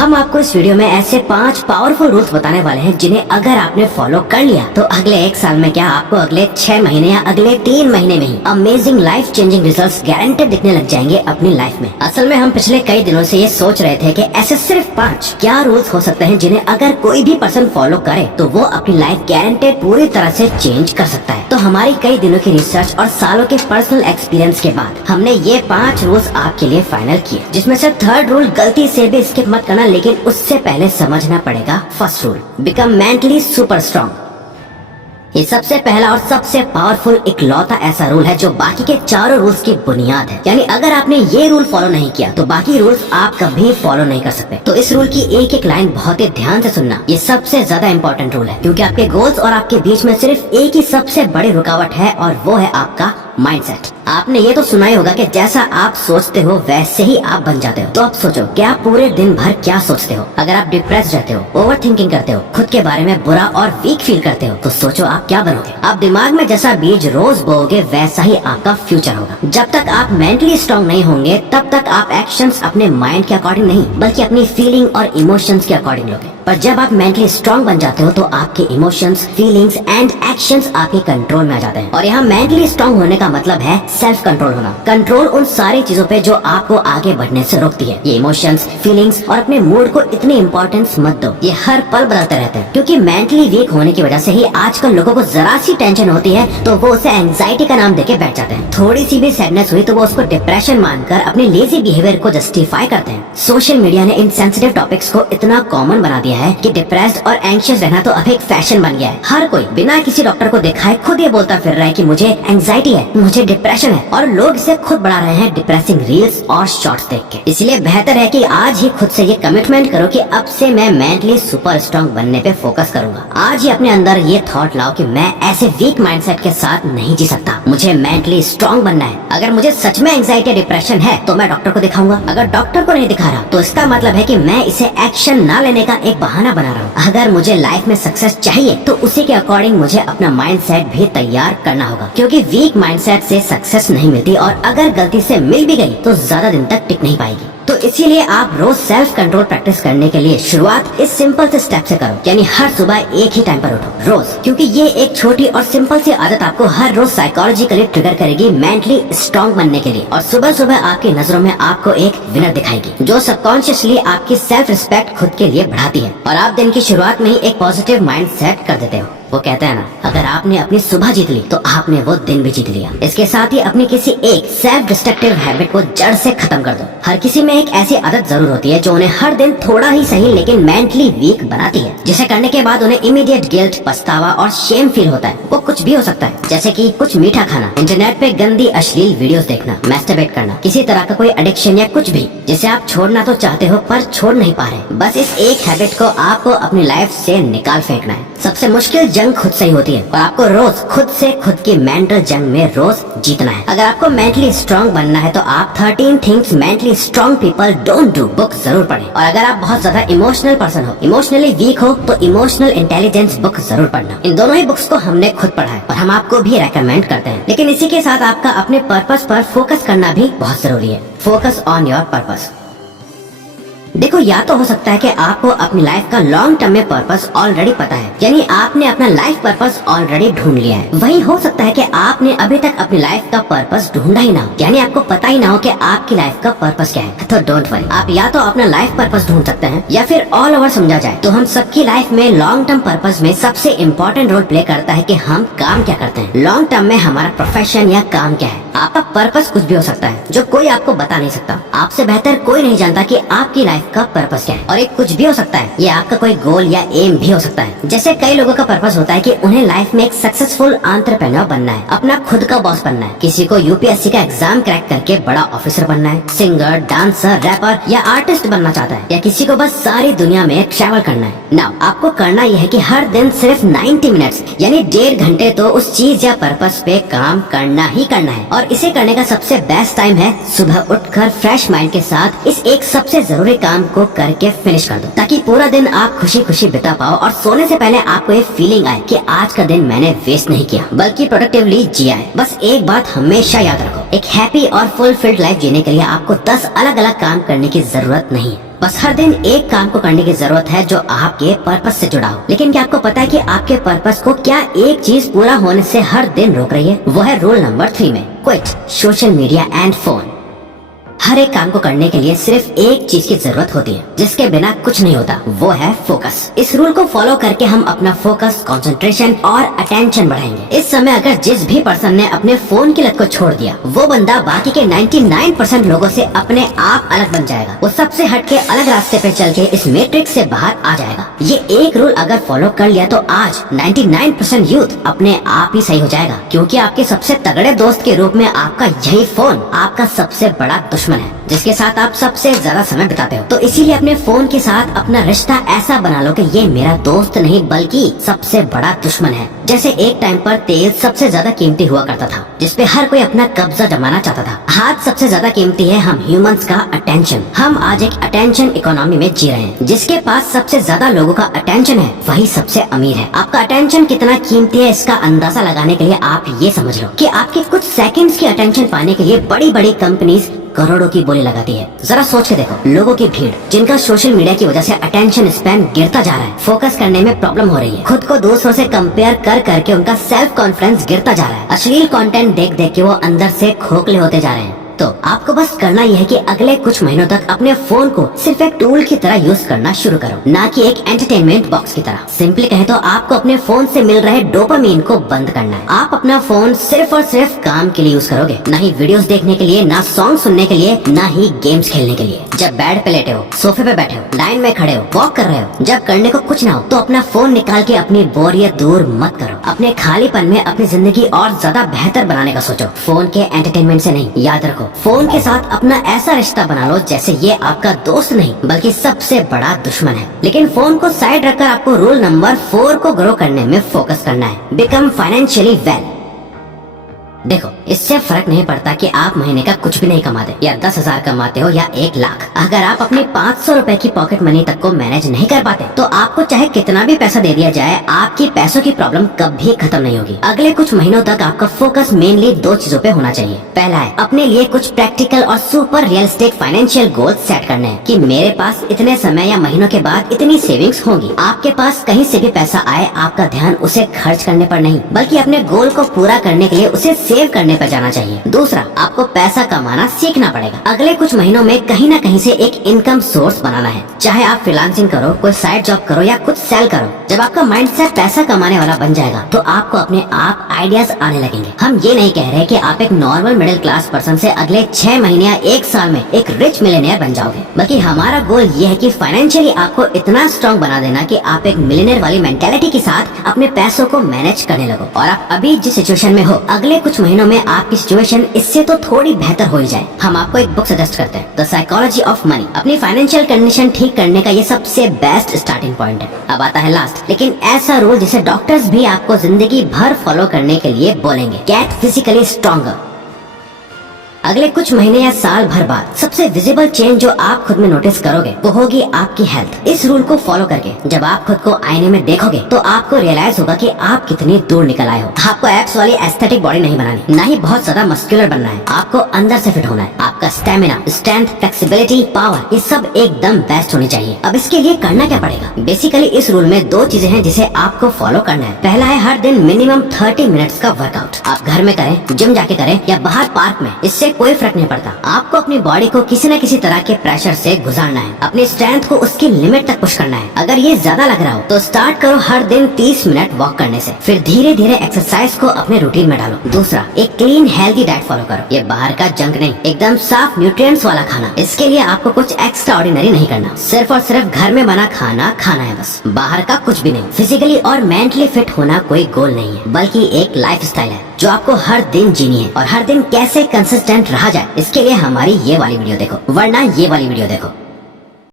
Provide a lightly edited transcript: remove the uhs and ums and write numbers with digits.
हम आपको इस वीडियो में ऐसे 5 पावरफुल रूल्स बताने वाले हैं जिन्हें अगर आपने फॉलो कर लिया तो अगले 1 साल में क्या आपको अगले 6 महीने या अगले 3 महीने में ही amazing life changing results guaranteed दिखने लग जाएंगे अपनी लाइफ में। असल में हम पिछले कई दिनों से ये सोच रहे थे कि ऐसे सिर्फ 5 क्या रूल्स हो सकते हैं जिन्हें अगर कोई भी पर्सन फॉलो करे तो वो अपनी लाइफ गारंटेड पूरी तरह से चेंज कर सकता है। तो हमारी कई दिनों की रिसर्च और सालों के पर्सनल एक्सपीरियंस के बाद हमने ये 5 रूल्स आपके लिए फाइनल किए, जिसमें से थर्ड रूल गलती से भी स्किप मत करना, लेकिन उससे पहले समझना पड़ेगा first rule, become mentally super strong. ये सबसे पहला और सबसे पावरफुल इकलौता ऐसा रूल है जो बाकी के चारों रूल्स की बुनियाद है। यानी अगर आपने ये रूल फॉलो नहीं किया तो बाकी रूल्स आप कभी फॉलो नहीं कर सकते। तो इस रूल की एक एक लाइन बहुत ही ध्यान से सुनना, ये सबसे ज्यादा इम्पोर्टेंट रूल है, क्योंकि आपके गोल्स और आपके बीच में सिर्फ एक ही सबसे बड़ी रुकावट है और वो है आपका माइंडसेट। आपने ये तो सुना ही होगा कि जैसा आप सोचते हो वैसे ही आप बन जाते हो। तो आप सोचो कि आप पूरे दिन भर क्या सोचते हो। अगर आप डिप्रेस रहते हो, ओवर थिंकिंग करते हो, खुद के बारे में बुरा और वीक फील करते हो, तो सोचो आप क्या बनोगे। आप दिमाग में जैसा बीज रोज बोओगे वैसा ही आपका फ्यूचर होगा। जब तक आप मेंटली स्ट्रांग नहीं होंगे तब तक आप एक्शंस अपने माइंड के अकॉर्डिंग नहीं बल्कि अपनी फीलिंग और इमोशंस के अकॉर्डिंग लोगे। पर जब आप मेंटली स्ट्रांग बन जाते हो तो आपके इमोशंस, फीलिंग्स एंड एक्शंस आपके कंट्रोल में आ जाते हैं। और यहाँ मेंटली स्ट्रांग होने का मतलब है सेल्फ कंट्रोल होना। कंट्रोल उन सारी चीजों पे जो आपको आगे बढ़ने से रोकती है। ये इमोशंस, फीलिंग्स और अपने मूड को इतनी इम्पोर्टेंस मत दो, ये हर पल बदलते रहते हैं। क्योंकि मेंटली वीक होने की वजह से ही आजकल लोगों को जरा सी टेंशन होती है तो वो उसे एंजाइटी का नाम देके बैठ जाते हैं। थोड़ी सी भी सैडनेस हुई तो वो उसको डिप्रेशन मानकर अपने लेजी बिहेवियर को जस्टिफाई करते हैं। सोशल मीडिया ने इन सेंसिटिव टॉपिक्स को इतना कॉमन बना दिया है कि डिप्रेस्ड और एंग्शियस रहना तो अब एक फैशन बन गया है। हर कोई बिना किसी डॉक्टर को दिखाए खुद ये बोलता फिर रहा है कि मुझे एंजाइटी है, मुझे डिप्रेशन है, और लोग इसे खुद बढ़ा रहे हैं डिप्रेसिंग रील्स और शॉर्ट्स देख के। इसलिए बेहतर है कि आज ही खुद से ये कमिटमेंट करो कि अब से मैं मेंटली सुपर स्ट्रांग बनने पे फोकस करूंगा। आज ही अपने अंदर ये थॉट लाओ कि मैं ऐसे वीक माइंडसेट के साथ नहीं जी सकता, मुझे मेंटली स्ट्रांग बनना है। अगर मुझे सच में एंजाइटी डिप्रेशन है तो मैं डॉक्टर को दिखाऊंगा। अगर डॉक्टर को नहीं दिखा रहा तो इसका मतलब है कि मैं इसे एक्शन ना लेने का एक बहाना बना रहा हूँ। अगर मुझे लाइफ में सक्सेस चाहिए तो उसी के अकॉर्डिंग मुझे अपना माइंडसेट भी तैयार करना होगा, क्योंकि वीक माइंडसेट से सक्सेस नहीं मिलती और अगर गलती से मिल भी गई तो ज्यादा दिन तक टिक नहीं पाएगी। तो इसीलिए आप रोज सेल्फ कंट्रोल प्रैक्टिस करने के लिए शुरुआत इस सिंपल से स्टेप से करो, यानी हर सुबह एक ही टाइम पर उठो रोज, क्योंकि ये एक छोटी और सिंपल सी आदत आपको हर रोज साइकोलॉजिकली ट्रिगर करेगी मेंटली स्ट्रांग बनने के लिए। और सुबह सुबह आपकी नजरों में आपको एक विनर दिखाएगी जो सबकॉन्शियसली आपकी सेल्फ रिस्पेक्ट खुद के लिए बढ़ाती है और आप दिन की शुरुआत में ही एक पॉजिटिव माइंड सेट कर देते हो। वो कहते हैं ना, अगर आपने अपनी सुबह जीत ली तो आपने वो दिन भी जीत लिया। इसके साथ ही अपनी किसी एक सेल्फ डिस्ट्रक्टिव हैबिट को जड़ से खत्म कर दो। हर किसी में एक ऐसी आदत जरूर होती है जो उन्हें हर दिन थोड़ा ही सही लेकिन मेंटली वीक बनाती है, जिसे करने के बाद उन्हें इमीडिएट गिल्ट, पछतावा और शेम फील होता है। वो कुछ भी हो सकता है, जैसे कि कुछ मीठा खाना, इंटरनेट पे गंदी अश्लील वीडियोस देखना, मैस्टरबेट करना, किसी तरह का कोई एडिक्शन या कुछ भी जिसे आप छोड़ना तो चाहते हो पर छोड़ नहीं पा रहे। बस इस एक हैबिट को आपको अपनी लाइफ से निकाल फेंकना है। सबसे मुश्किल जंग खुद से ही होती है और आपको रोज खुद से खुद की मेंटल जंग में रोज जीतना है। अगर आपको मेंटली स्ट्रांग बनना है तो आप 13 things mentally strong people don't do book जरूर पढ़ें। और अगर आप बहुत ज्यादा इमोशनल पर्सन हो, इमोशनली वीक हो, तो इमोशनल इंटेलिजेंस बुक जरूर पढ़ना। इन दोनों ही बुक्स को हमने खुद पढ़ा है और हम आपको भी रेकमेंड करते हैं। लेकिन इसी के साथ आपका अपने पर्पस पर फोकस करना भी बहुत जरूरी है। Focus on your purpose. देखो, या तो हो सकता है कि आपको अपनी लाइफ का लॉन्ग टर्म में पर्पस ऑलरेडी पता है, यानी आपने अपना लाइफ पर्पस ऑलरेडी ढूंढ लिया है। वही हो सकता है कि आपने अभी तक अपनी लाइफ का पर्पस ढूंढा ही ना हो, यानी आपको पता ही ना हो कि आपकी लाइफ का पर्पस क्या है। तो डोंट वरी, आप या तो अपना लाइफ पर्पस ढूंढ सकते हैं या फिर ऑल ओवर समझा जाए तो हम सबकी लाइफ में लॉन्ग टर्म पर्पस में सबसे इम्पोर्टेंट रोल प्ले करता है कि हम काम क्या करते हैं। लॉन्ग टर्म में हमारा प्रोफेशन या काम क्या है। आपका पर्पस कुछ भी हो सकता है जो कोई आपको बता नहीं सकता। आपसे बेहतर कोई नहीं जानता कि आपकी लाइफ का पर्पस क्या है। और एक कुछ भी हो सकता है, ये आपका कोई गोल या एम भी हो सकता है। जैसे कई लोगों का पर्पस होता है कि उन्हें लाइफ में एक सक्सेसफुल एंटरप्रेन्योर बनना है, अपना खुद का बॉस बनना है। किसी को यूपीएससी का एग्जाम क्रैक करके बड़ा ऑफिसर बनना है, सिंगर, डांसर, रैपर या आर्टिस्ट बनना चाहता है, या किसी को बस सारी दुनिया में ट्रैवल करना है। नाउ आपको करना यह है कि हर दिन सिर्फ 90 मिनट्स यानी 1.5 घंटे तो उस चीज या पर्पस पे काम करना ही करना है। और इसे करने का सबसे बेस्ट टाइम है सुबह उठकर फ्रेश माइंड के साथ इस एक सबसे जरूरी काम को करके फिनिश कर दो, ताकि पूरा दिन आप खुशी खुशी बिता पाओ और सोने से पहले आपको ये फीलिंग आए कि आज का दिन मैंने वेस्ट नहीं किया बल्कि प्रोडक्टिवली जिया है। बस एक बात हमेशा याद रखो, एक हैप्पी और फुलफिल्ड लाइफ जीने के लिए आपको 10 अलग अलग काम करने की जरूरत नहीं है। बस हर दिन एक काम को करने की जरूरत है जो आपके पर्पस से जुड़ा हो। लेकिन क्या आपको पता है कि आपके पर्पस को क्या एक चीज पूरा होने से हर दिन रोक रही है? वो है रूल नंबर 3 में, quit social media and phone. हर एक काम को करने के लिए सिर्फ एक चीज की जरूरत होती है जिसके बिना कुछ नहीं होता, वो है फोकस। इस रूल को फॉलो करके हम अपना फोकस, कंसंट्रेशन और अटेंशन बढ़ाएंगे। इस समय अगर जिस भी पर्सन ने अपने फोन की लत को छोड़ दिया, वो बंदा बाकी के 99% लोगों से अपने आप अलग बन जाएगा। वो सबसे हटके अलग रास्ते पे चल के इस मैट्रिक्स से बाहर आ जाएगा। ये एक रूल अगर फॉलो कर लिया तो आज 99% यूथ अपने आप ही सही हो जाएगा, क्योंकि आपके सबसे तगड़े दोस्त के रूप में आपका यही फोन आपका सबसे बड़ा दुश्मन है, जिसके साथ आप सबसे ज्यादा समय बिताते हो। तो इसीलिए अपने फोन के साथ अपना रिश्ता ऐसा बना लो कि ये मेरा दोस्त नहीं बल्कि सबसे बड़ा दुश्मन है। जैसे एक टाइम पर तेल सबसे ज्यादा कीमती हुआ करता था, जिसपे हर कोई अपना कब्जा जमाना चाहता था। आज सबसे ज्यादा कीमती है हम ह्यूमंस का अटेंशन। हम आज एक अटेंशन इकोनॉमी में जी रहे हैं। जिसके पास सबसे ज्यादा लोगों का अटेंशन है वही सबसे अमीर है। आपका अटेंशन कितना कीमती है इसका अंदाजा लगाने के लिए आप ये समझ लो कि आपके कुछ सेकंड्स की अटेंशन पाने के लिए बड़ी बड़ी कंपनीज करोड़ों की बोली लगाती है। जरा सोच के देखो, लोगों की भीड़ जिनका सोशल मीडिया की वजह से अटेंशन स्पैन गिरता जा रहा है, फोकस करने में प्रॉब्लम हो रही है, खुद को दूसरों से कंपेयर कर करके उनका सेल्फ कॉन्फिडेंस गिरता जा रहा है, अश्लील कंटेंट देख देख के वो अंदर से खोखले होते जा रहे हैं। तो आपको बस करना यह है कि अगले कुछ महीनों तक अपने फोन को सिर्फ एक टूल की तरह यूज करना शुरू करो, ना कि एक एंटरटेनमेंट बॉक्स की तरह। सिंपली कहे तो आपको अपने फोन से मिल रहे डोपामीन को बंद करना है। आप अपना फोन सिर्फ और सिर्फ काम के लिए यूज करोगे, ना ही वीडियोस देखने के लिए, ना सॉन्ग सुनने के लिए, ना ही गेम्स खेलने के लिए। जब बेड पे लेटे हो, सोफे पे बैठे हो, लाइन में खड़े हो, वॉक कर रहे हो, जब करने को कुछ ना हो तो अपना फोन निकाल के अपनी बोरियत दूर मत करो। अपने खालीपन में अपनी जिंदगी और ज्यादा बेहतर बनाने का सोचो, फोन के एंटरटेनमेंट से नहीं। याद रखो, फोन के साथ अपना ऐसा रिश्ता बना लो जैसे ये आपका दोस्त नहीं बल्कि सबसे बड़ा दुश्मन है। लेकिन फोन को साइड रखकर आपको रूल नंबर 4 को ग्रो करने में फोकस करना है, बिकम फाइनेंशियली वेल। देखो, इससे फर्क नहीं पड़ता कि आप महीने का कुछ भी नहीं कमाते या 10,000 कमाते हो या 1 लाख। अगर आप अपनी 500 रुपए की पॉकेट मनी तक को मैनेज नहीं कर पाते तो आपको चाहे कितना भी पैसा दे दिया जाए, आपकी पैसों की प्रॉब्लम कभी खत्म नहीं होगी। अगले कुछ महीनों तक आपका फोकस मेनली 2 चीजों पे होना चाहिए। पहला है अपने लिए कुछ प्रैक्टिकल और super realistic financial goal set करने हैं कि मेरे पास इतने समय या महीनों के बाद इतनी सेविंग्स होंगी। आपके पास कहीं से भी पैसा आए, आपका ध्यान उसे खर्च करने पर नहीं बल्कि अपने गोल को पूरा करने के लिए उसे सेव करने पर जाना चाहिए। दूसरा, आपको पैसा कमाना सीखना पड़ेगा। अगले कुछ महीनों में कहीं ना कहीं से एक इनकम सोर्स बनाना है, चाहे आप फ्रीलांसिंग करो, कोई साइड जॉब करो या कुछ सेल करो। जब आपका माइंडसेट पैसा कमाने वाला बन जाएगा तो आपको अपने आप आइडियाज आने लगेंगे। हम ये नहीं कह रहे कि आप एक नॉर्मल मिडिल क्लास पर्सन से अगले 6 महीने या 1 साल में एक रिच मिलियनेयर बन जाओगे, बल्कि हमारा गोल ये है कि फाइनेंशियली आपको इतना स्ट्रॉन्ग बना देना कि आप एक मिलियनेयर वाली मेंटेलिटी के साथ अपने पैसों को मैनेज करने लगो। और आप अभी जिस सिचुएशन में हो, अगले कुछ महीनों में आपकी सिचुएशन इससे तो थोड़ी बेहतर हो ही जाए। हम आपको एक बुक सजेस्ट करते हैं, द साइकोलॉजी ऑफ मनी। अपनी फाइनेंशियल कंडीशन ठीक करने का ये सबसे बेस्ट स्टार्टिंग पॉइंट है। अब आता है लास्ट, लेकिन ऐसा रूल जिसे डॉक्टर्स भी आपको जिंदगी भर फॉलो करने के लिए बोलेंगे, गेट फिजिकली स्ट्रॉन्गर। अगले कुछ महीने या साल भर बाद सबसे विजिबल चेंज जो आप खुद में नोटिस करोगे वो होगी आपकी हेल्थ। इस रूल को फॉलो करके जब आप खुद को आईने में देखोगे तो आपको रियलाइज होगा कि आप कितनी दूर निकल आए हो। आपको एब्स वाली एस्थेटिक बॉडी नहीं बनानी, ना ही बहुत ज्यादा मस्कुलर बनना है। आपको अंदर से फिट होना है। आपका स्टेमिना, स्ट्रेंथ, फ्लेक्सिबिलिटी, पावर, ये सब एकदम बेस्ट होनी चाहिए। अब इसके लिए करना क्या पड़ेगा? बेसिकली इस रूल में 2 चीजें हैं जिसे आपको फॉलो करना है। पहला है हर दिन मिनिमम 30 मिनट्स का वर्कआउट। आप घर में करें, जिम जाके करें या बाहर पार्क में, इससे कोई फर्क नहीं पड़ता। आपको अपनी बॉडी को किसी न किसी तरह के प्रेशर से गुजारना है। अपनी स्ट्रेंथ को उसकी लिमिट तक पुश करना है। अगर ये ज्यादा लग रहा हो तो स्टार्ट करो हर दिन 30 मिनट वॉक करने से, फिर धीरे धीरे एक्सरसाइज को अपने रूटीन में डालो। दूसरा, एक क्लीन हेल्दी डाइट फॉलो करो। ये बाहर का जंक नहीं, एकदम साफ न्यूट्रिएंट्स वाला खाना। इसके लिए आपको कुछ एक्स्ट्रा ऑर्डिनरी नहीं करना, सिर्फ और सिर्फ घर में बना खाना खाना है बस, बाहर का कुछ भी नहीं। फिजिकली और मेंटली फिट होना कोई गोल नहीं है बल्कि एक लाइफ स्टाइल है जो आपको हर दिन जीनी है। और हर दिन कैसे कंसिस्टेंट रहा जाए इसके लिए हमारी ये वाली वीडियो देखो, वरना ये वाली वीडियो देखो।